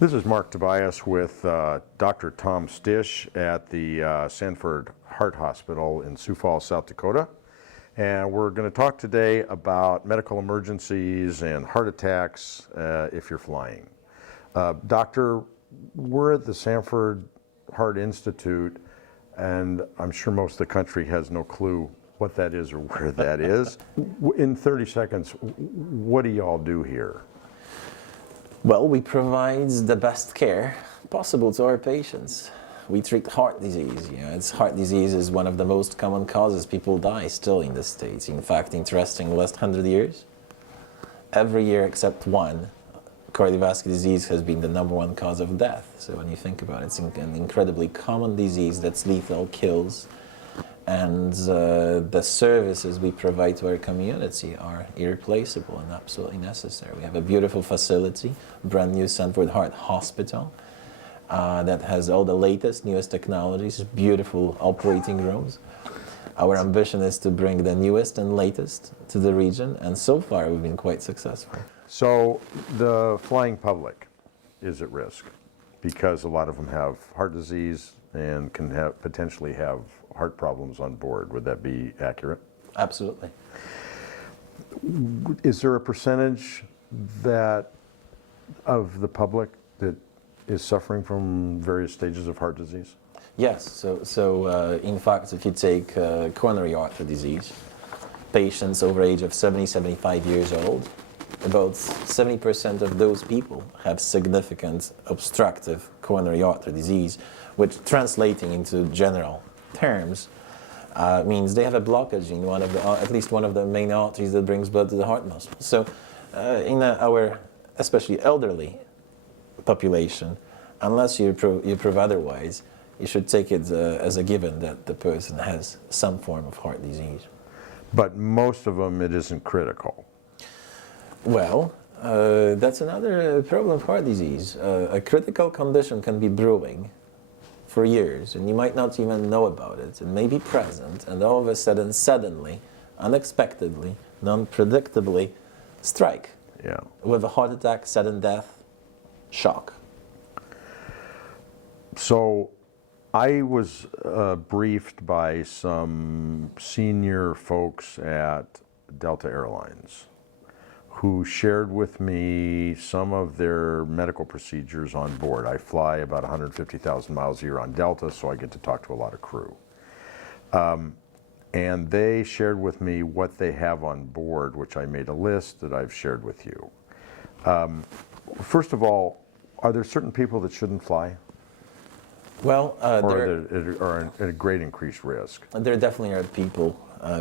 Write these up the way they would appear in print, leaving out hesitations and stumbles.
This is Mark Tobias with Dr. Tom STYS at the Sanford Heart Hospital in Sioux Falls, South Dakota. And we're going to talk today about medical emergencies and heart attacks if you're flying. Doctor, we're at the Sanford Heart Institute, and I'm sure most of the country has no clue what that is or where that is. In 30 seconds, what do y'all do here? Well, we provide the best care possible to our patients. We treat heart disease. Heart disease is one of the most common causes people die still in the States. In fact, interesting, the last 100 years, every year except one, cardiovascular disease has been the #1 cause of death. So when you think about it, it's an incredibly common disease that's lethal, kills, and the services we provide to our community are irreplaceable and absolutely necessary. We have a beautiful facility, brand new Sanford Heart Hospital, that has all the latest, newest technologies, beautiful operating rooms. Our ambition is to bring the newest and latest to the region, and so far we've been quite successful. So the flying public is at risk because a lot of them have heart disease and can potentially have heart problems on board. Would that be accurate? Absolutely. Is there a percentage of the public that is suffering from various stages of heart disease? Yes. So in fact, if you take coronary artery disease, patients over age of 70, 75 years old, about 70% of those people have significant obstructive coronary artery disease, which translating into general terms means they have a blockage in at least one of the main arteries that brings blood to the heart muscle. So in our especially elderly population, unless you prove otherwise, you should take it as a given that the person has some form of heart disease. But most of them, it isn't critical. Well, that's another problem of heart disease. A critical condition can be brewing for years, and you might not even know about it. It may be present, and all of a sudden, suddenly, unexpectedly, non-predictably, strike. Yeah. With a heart attack, sudden death, shock. So I was briefed by some senior folks at Delta Airlines who shared with me some of their medical procedures on board. I fly about 150,000 miles a year on Delta, so I get to talk to a lot of crew. And they shared with me what they have on board, which I made a list that I've shared with you. First of all, are there certain people that shouldn't fly? Well, or are at a great increased risk? There definitely are people,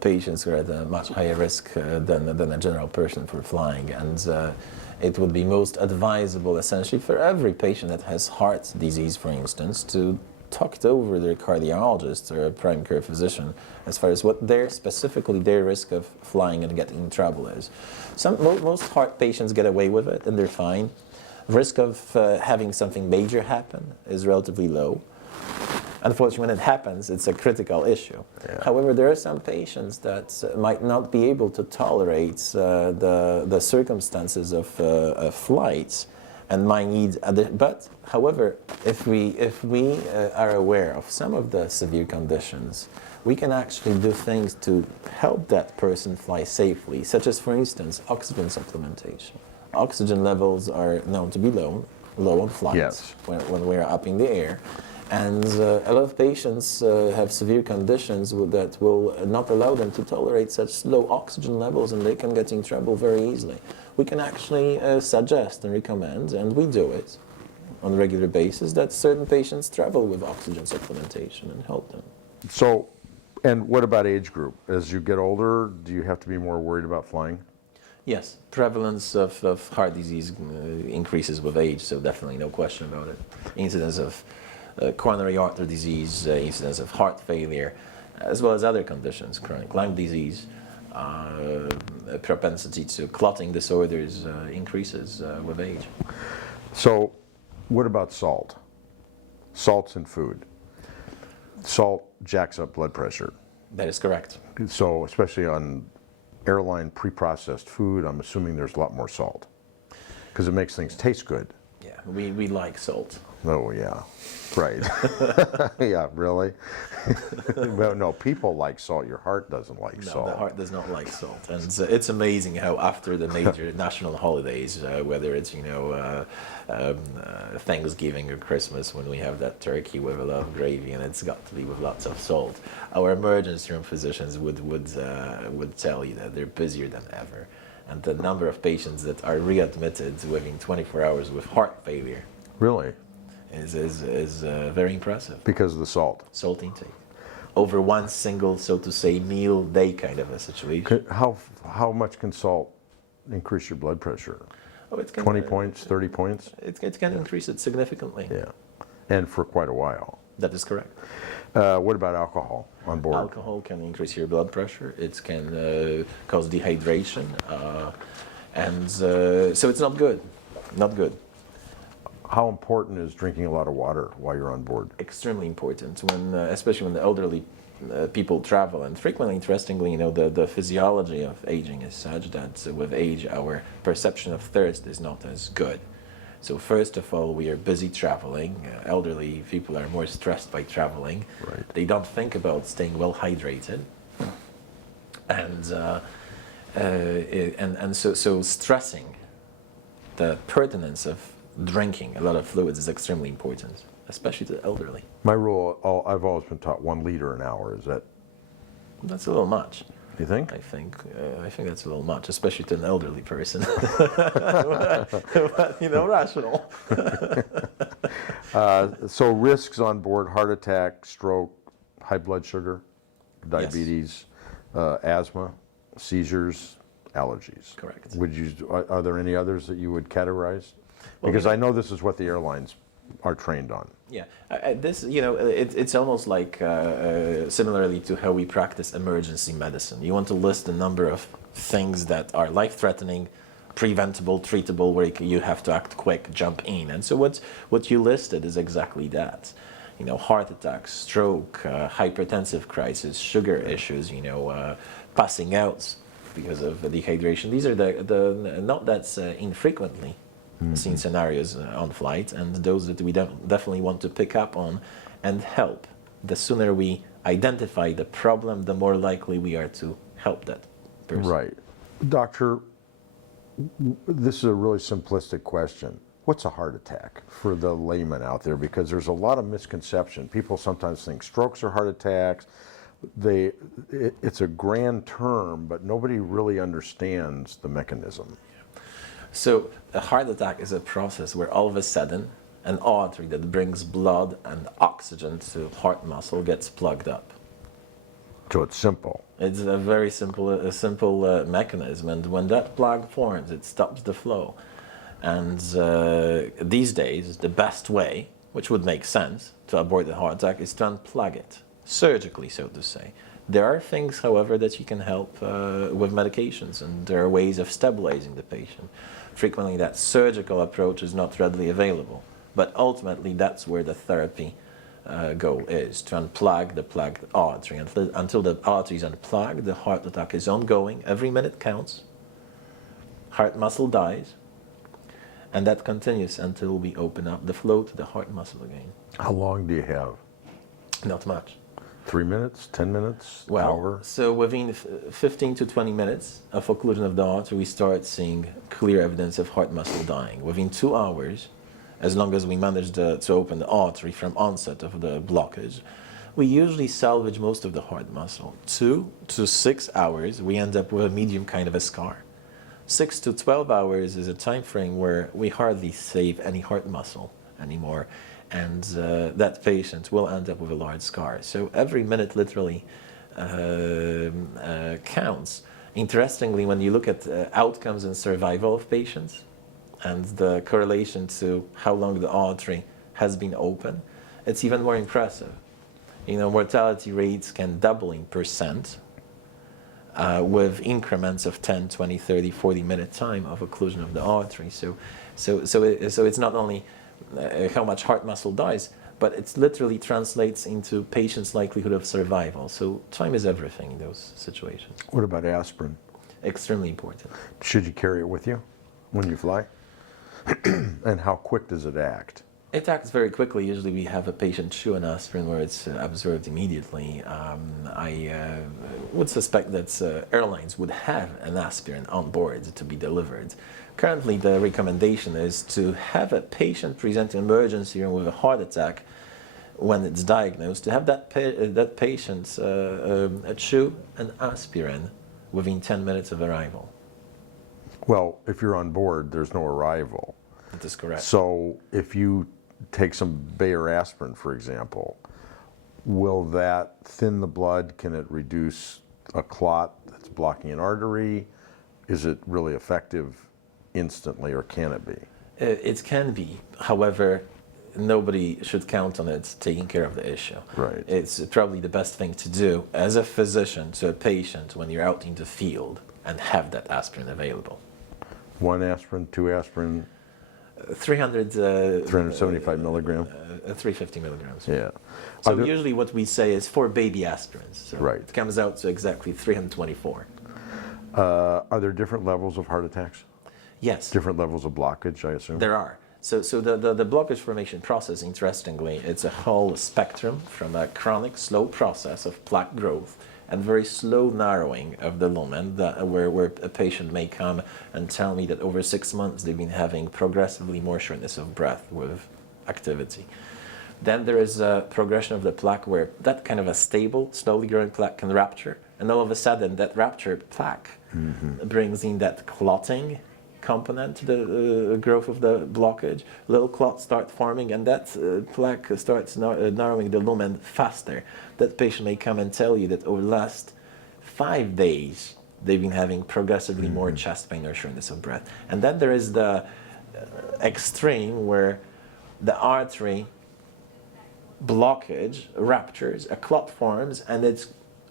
patients who are at a much higher risk than a general person for flying, and it would be most advisable essentially for every patient that has heart disease, for instance, to talk over their cardiologist or a primary care physician as far as what specifically their risk of flying and getting in trouble is. Most heart patients get away with it and they're fine. Risk of having something major happen is relatively low. Unfortunately, when it happens, it's a critical issue. Yeah. However, there are some patients that might not be able to tolerate the circumstances of flights and might need other. But, however, if we are aware of some of the severe conditions, we can actually do things to help that person fly safely, such as, for instance, oxygen supplementation. Oxygen levels are known to be low on flights. Yes. when we're up in the air. And a lot of patients have severe conditions that will not allow them to tolerate such low oxygen levels, and they can get in trouble very easily. We can actually suggest and recommend, and we do it on a regular basis, that certain patients travel with oxygen supplementation and help them. So, and what about age group? As you get older, do you have to be more worried about flying? Yes, prevalence of heart disease increases with age, so definitely no question about it. Incidence of coronary artery disease, incidence of heart failure, as well as other conditions, chronic lung disease, propensity to clotting disorders increases with age. So, what about salt? Salts in food. Salt jacks up blood pressure. That is correct. So, especially on airline pre-processed food, I'm assuming there's a lot more salt because it makes things taste good. Yeah. we like salt. Oh, yeah. Right. Yeah, really? Well, no, people like salt. Your heart doesn't like No, salt. the heart does not like salt, and it's amazing how after the major national holidays, whether it's Thanksgiving or Christmas, when we have that turkey with a lot of gravy and it's got to be with lots of salt, our emergency room physicians would tell you that they're busier than ever, and the number of patients that are readmitted within 24 hours with heart failure Really? is very impressive. Because of the salt. Salt intake over one single, so to say, meal day kind of a situation. How much can salt increase your blood pressure? Oh, it's 20 points, 30 points? It can increase it significantly. Yeah. And for quite a while. That is correct. What about alcohol on board? Alcohol can increase your blood pressure. It can cause dehydration, and so it's not good. Not good. How important is drinking a lot of water while you're on board? Extremely important, when especially when the elderly people travel, and frequently, interestingly, the physiology of aging is such that with age our perception of thirst is not as good. So first of all, we are busy traveling. Elderly people are more stressed by traveling. Right. They don't think about staying well hydrated, and so stressing the pertinence of drinking a lot of fluids is extremely important, especially to the elderly. My rule, I've always been taught 1 liter an hour. Is that, That's a little much. you think? I think that's a little much, especially to an elderly person. But, rational. So risks on board: heart attack, stroke, high blood sugar, diabetes, asthma, seizures, allergies. Correct. Are there any others that you would categorize? Because I know this is what the airlines are trained on. Yeah, this, it's almost like similarly to how we practice emergency medicine. You want to list a number of things that are life-threatening, preventable, treatable, where you have to act quick, jump in. And so what you listed is exactly that. Heart attack, stroke, hypertensive crisis, sugar issues, passing out because of dehydration. These are the not that infrequently seen scenarios on flight, and those that we definitely want to pick up on and help. The sooner we identify the problem, the more likely we are to help that person. Right. Doctor, this is a really simplistic question. What's a heart attack for the layman out there? Because there's a lot of misconception. People sometimes think strokes are heart attacks. It's a grand term, but nobody really understands the mechanism. So a heart attack is a process where all of a sudden an artery that brings blood and oxygen to heart muscle gets plugged up. So it's simple. It's a very simple mechanism, and when that plug forms, it stops the flow. And these days, the best way, which would make sense to avoid a heart attack, is to unplug it, surgically, so to say. There are things, however, that you can help with medications, and there are ways of stabilizing the patient. Frequently, that surgical approach is not readily available, but ultimately, that's where the therapy goal is, to unplug the plugged artery. Until the artery is unplugged, the heart attack is ongoing. Every minute counts. Heart muscle dies, and that continues until we open up the flow to the heart muscle again. How long do you have? Not much. 3 minutes, 10 minutes, Well, hour? so within 15 to 20 minutes of occlusion of the artery, we start seeing clear evidence of heart muscle dying. Within 2 hours, as long as we manage to open the artery from onset of the blockage, we usually salvage most of the heart muscle. 2 to 6 hours, we end up with a medium kind of a scar. 6 to 12 hours is a time frame where we hardly save any heart muscle anymore, and that patient will end up with a large scar. So every minute literally counts. Interestingly, when you look at outcomes and survival of patients and the correlation to how long the artery has been open, it's even more impressive. Mortality rates can double in percent with increments of 10, 20, 30, 40 minute time of occlusion of the artery. So it's not only how much heart muscle dies, but it literally translates into patients' likelihood of survival. So time is everything in those situations. What about aspirin? Extremely important. Should you carry it with you when you fly? Mm-hmm. And how quick does it act? It acts very quickly. Usually we have a patient chew an aspirin where it's absorbed immediately. I would suspect that airlines would have an aspirin on board to be delivered. Currently the recommendation is to have a patient present in emergency room with a heart attack when it's diagnosed, to have that patient chew an aspirin within 10 minutes of arrival. Well, if you're on board, there's no arrival. That is correct. So if you take some Bayer aspirin, for example, will that thin the blood? Can it reduce a clot that's blocking an artery? Is it really effective instantly, or can it be? It can be. However, nobody should count on it taking care of the issue. Right. It's probably the best thing to do as a physician to a patient when you're out in the field and have that aspirin available. 1 aspirin, 2 aspirin, 375 milligram? 350 milligrams. Yeah. So usually what we say is 4 baby aspirins. So Right. it comes out to exactly 324. Are there different levels of heart attacks? Yes. Different levels of blockage, I assume? There are. So the blockage formation process, interestingly, it's a whole spectrum from a chronic, slow process of plaque growth and very slow narrowing of the lumen, where a patient may come and tell me that over 6 months they've been having progressively more shortness of breath with activity. Then there is a progression of the plaque where that kind of a stable, slowly growing plaque can rupture, and all of a sudden that ruptured plaque brings in that clotting component to the growth of the blockage. Little clots start forming, and that plaque starts narrowing the lumen faster. That patient may come and tell you that over the last 5 days they've been having progressively more chest pain or shortness of breath. And then there is the extreme where the artery blockage ruptures, a clot forms, and it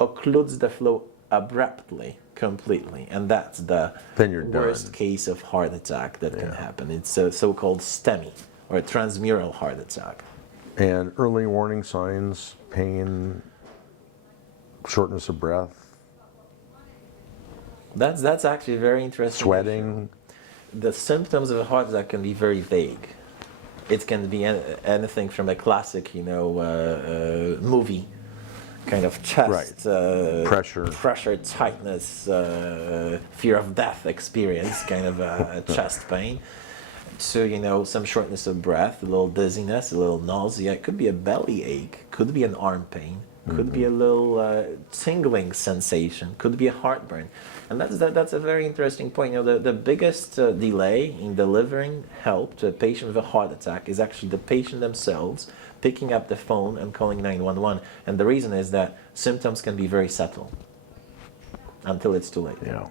occludes the flow abruptly, completely, and that's the Then you're worst done. case of heart attack that can happen. It's a so-called STEMI, or a transmural heart attack. And early warning signs, pain, shortness of breath, That's actually very interesting. sweating. The symptoms of a heart attack can be very vague. It can be anything from a classic, movie kind of chest pressure, tightness, fear of death experience, kind of chest pain, to some shortness of breath, a little dizziness, a little nausea. It could be a belly ache, could be an arm pain, could be a little tingling sensation, could be a heartburn. And that's a very interesting point. The biggest delay in delivering help to a patient with a heart attack is actually the patient themselves picking up the phone and calling 911. And the reason is that symptoms can be very subtle until it's too late. Yeah.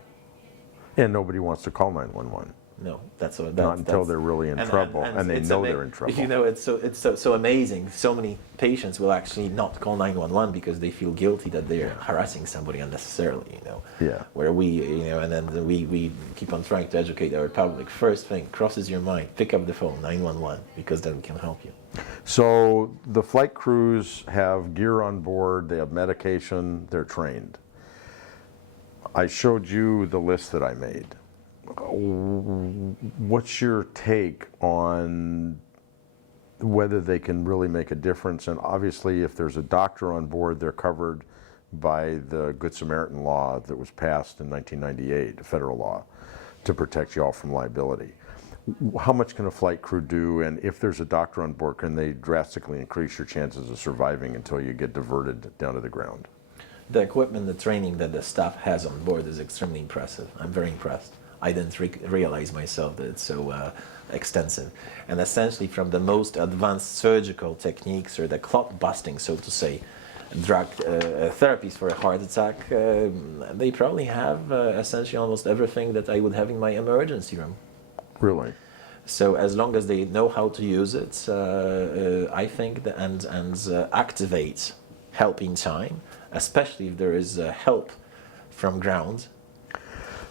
And nobody wants to call 911. No, that's what. Not until they're really in trouble, and they know they're in trouble. It's so amazing. So many patients will actually not call 911 because they feel guilty that they're harassing somebody unnecessarily. Yeah. Where we, and then we keep on trying to educate our public. First thing crosses your mind, pick up the phone, 911, because then we can help you. So the flight crews have gear on board, they have medication, they're trained. I showed you the list that I made. What's your take on whether they can really make a difference? And obviously, if there's a doctor on board, they're covered by the Good Samaritan law that was passed in 1998, a federal law, to protect you all from liability. How much can a flight crew do? And if there's a doctor on board, can they drastically increase your chances of surviving until you get diverted down to the ground? The equipment, the training that the staff has on board is extremely impressive. I'm very impressed. I didn't realize myself that it's so extensive. And essentially from the most advanced surgical techniques, or the clot busting, so to say, drug therapies for a heart attack, they probably have essentially almost everything that I would have in my emergency room. Really? So as long as they know how to use it, I think, and activate help in time, especially if there is help from ground,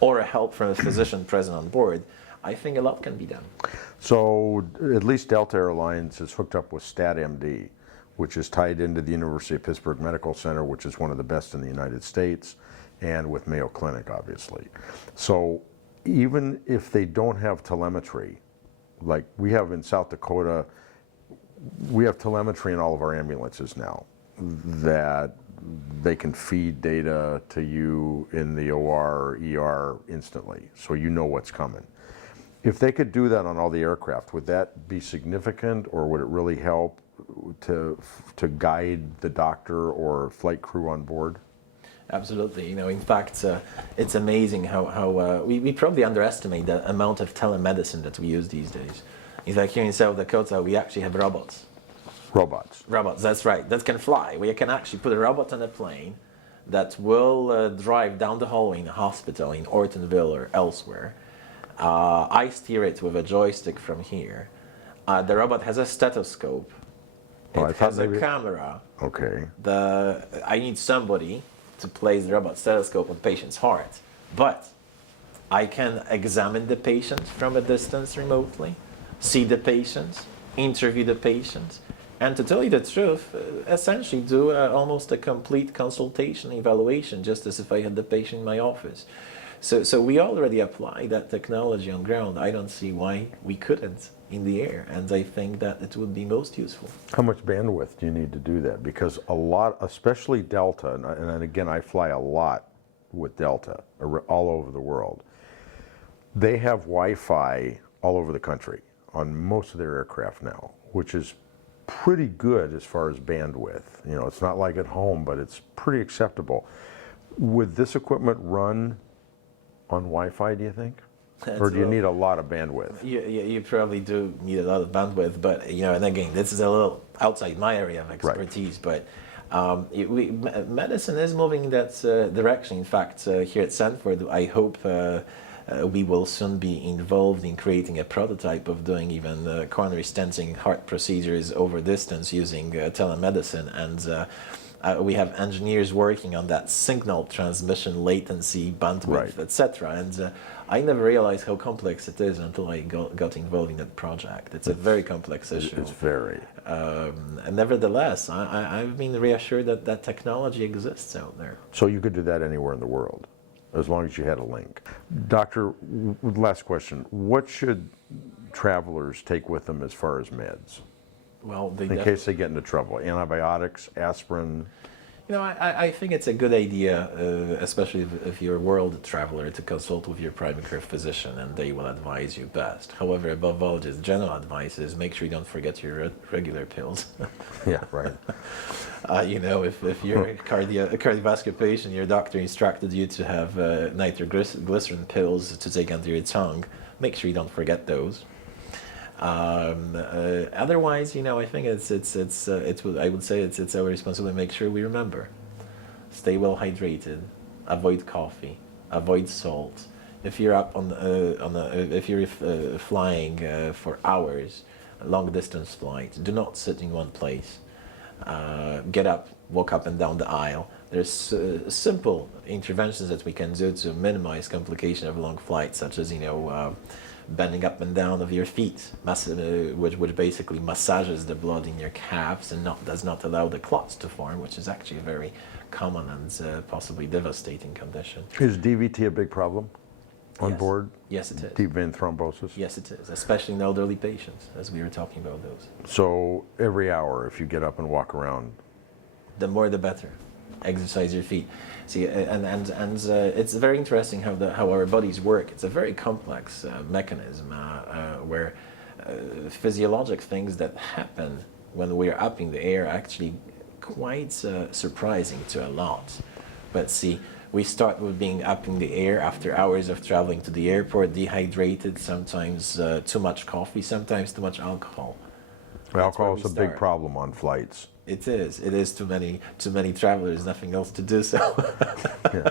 or a help from a physician present on board, I think a lot can be done. So at least Delta Airlines is hooked up with StatMD, which is tied into the University of Pittsburgh Medical Center, which is one of the best in the United States, and with Mayo Clinic, obviously. So even if they don't have telemetry, like we have in South Dakota, we have telemetry in all of our ambulances now that they can feed data to you in the OR or ER instantly, so you know what's coming. If they could do that on all the aircraft, would that be significant, or would it really help to guide the doctor or flight crew on board? Absolutely. In fact, it's amazing how we probably underestimate the amount of telemedicine that we use these days. In fact, here in South Dakota, we actually have robots. Robots. Robots, that's right, that can fly. We can actually put a robot on a plane that will drive down the hallway in a hospital in Ortonville or elsewhere. I steer it with a joystick from here. The robot has a stethoscope. It has a camera. Okay. I need somebody to place the robot stethoscope on the patient's heart, but I can examine the patient from a distance remotely, see the patient, interview the patient, and to tell you the truth, essentially do almost a complete consultation evaluation, just as if I had the patient in my office. So we already apply that technology on ground. I don't see why we couldn't in the air, and I think that it would be most useful. How much bandwidth do you need to do that? Because a lot, especially Delta, and again, I fly a lot with Delta all over the world. They have Wi-Fi all over the country on most of their aircraft now, which is pretty good as far as bandwidth. It's not like at home, but it's pretty acceptable. Would this equipment run on Wi-Fi, do you think? Or do you need a lot of bandwidth? You probably do need a lot of bandwidth, but and again, this is a little outside my area of expertise. Right. But medicine is moving in that direction. In fact, here at Sanford, I hope we will soon be involved in creating a prototype of doing even coronary stenting heart procedures over distance using telemedicine, and we have engineers working on that signal transmission latency, bandwidth, right, etc. And I never realized how complex it is until I got involved in that project. It's a very complex issue. It's very. And nevertheless, I've been reassured that that technology exists out there. So you could do that anywhere in the world, as long as you had a link. Doctor, last question. What should travelers take with them as far as meds? Well, in case they get into trouble, antibiotics, aspirin. I think it's a good idea, especially if you're a world traveler, to consult with your primary care physician, and they will advise you best. However, above all, just general advice is make sure you don't forget your regular pills. Yeah, right. If you're a cardiovascular patient, your doctor instructed you to have nitroglycerin pills to take under your tongue. Make sure you don't forget those. Otherwise, I think I would say it's our responsibility to make sure we remember. Stay well hydrated. Avoid coffee. Avoid salt. If you're up if you're flying for hours, a long distance flight, do not sit in one place. Get up, walk up and down the aisle. There's simple interventions that we can do to minimize complication of a long flight, such as bending up and down of your feet, which basically massages the blood in your calves and does not allow the clots to form, which is actually a very common and possibly devastating condition. Is DVT a big problem on board? Yes, it is. Deep vein thrombosis? Yes, it is, especially in elderly patients, as we were talking about those. So every hour, if you get up and walk around? The more the better. Exercise your feet. See, and it's very interesting how our bodies work. It's a very complex mechanism where physiologic things that happen when we're up in the air are actually quite surprising to a lot. But see, we start with being up in the air after hours of traveling to the airport, dehydrated, sometimes too much coffee, sometimes too much alcohol. Alcohol is a big problem on flights. It is. It is too many travelers, nothing else to do, so Yeah.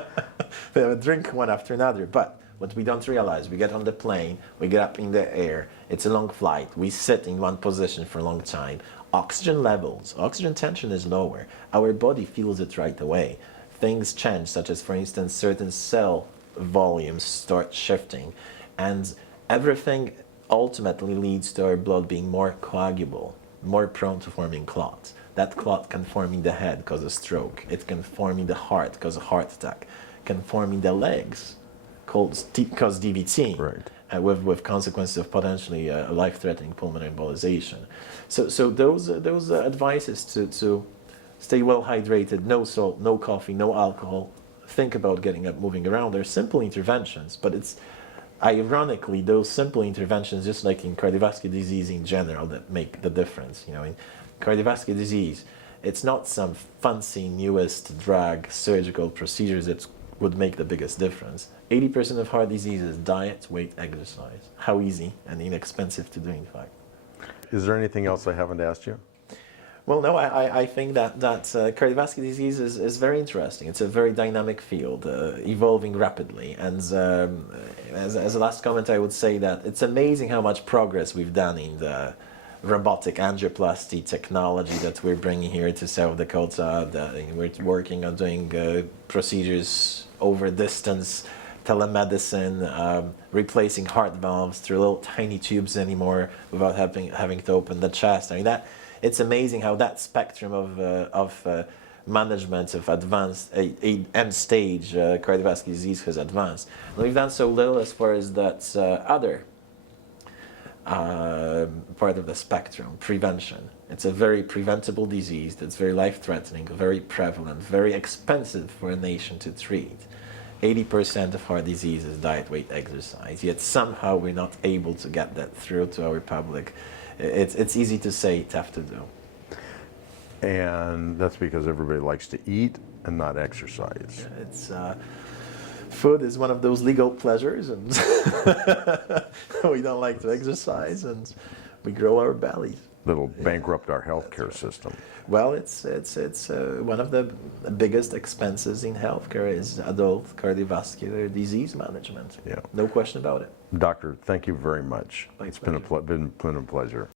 they have a drink one after another. But what we don't realize, we get on the plane, we get up in the air, it's a long flight, we sit in one position for a long time. Oxygen levels, oxygen tension is lower. Our body feels it right away. Things change, such as, for instance, certain cell volumes start shifting, and everything ultimately leads to our blood being more coagulable, more prone to forming clots. That clot can form in the head, cause a stroke. It can form in the heart, cause a heart attack. Can form in the legs, cause DVT, Right. with consequences of potentially life-threatening pulmonary embolization. So those advices to stay well hydrated, no salt, no coffee, no alcohol, think about getting up, moving around. They're simple interventions, but it's ironically those simple interventions, just like in cardiovascular disease in general, that make the difference. You know, in cardiovascular disease, it's not some fancy newest drug surgical procedures that would make the biggest difference. 80% of heart disease is diet, weight, exercise. How easy and inexpensive to do, in fact. Is there anything else I haven't asked you? Well, no, I think that cardiovascular disease is very interesting. It's a very dynamic field, evolving rapidly. And as a last comment, I would say that it's amazing how much progress we've done in the robotic angioplasty technology that we're bringing here to South Dakota. We're working on doing procedures over distance, telemedicine, replacing heart valves through little tiny tubes anymore without having to open the chest. I mean, it's amazing how that spectrum of management of advanced end-stage cardiovascular disease has advanced. And we've done so little as far as that other part of the spectrum, prevention. It's a very preventable disease that's very life-threatening, very prevalent, very expensive for a nation to treat. 80% of heart disease is diet, weight, exercise, yet somehow we're not able to get that through to our public. It's easy to say, tough to do. And that's because everybody likes to eat and not exercise. It's food is one of those legal pleasures, and we don't like to exercise, and we grow our bellies. That'll bankrupt our healthcare system. Well, it's one of the biggest expenses in healthcare is adult cardiovascular disease management. Yeah. No question about it. Doctor, thank you very much. My It's been a pleasure.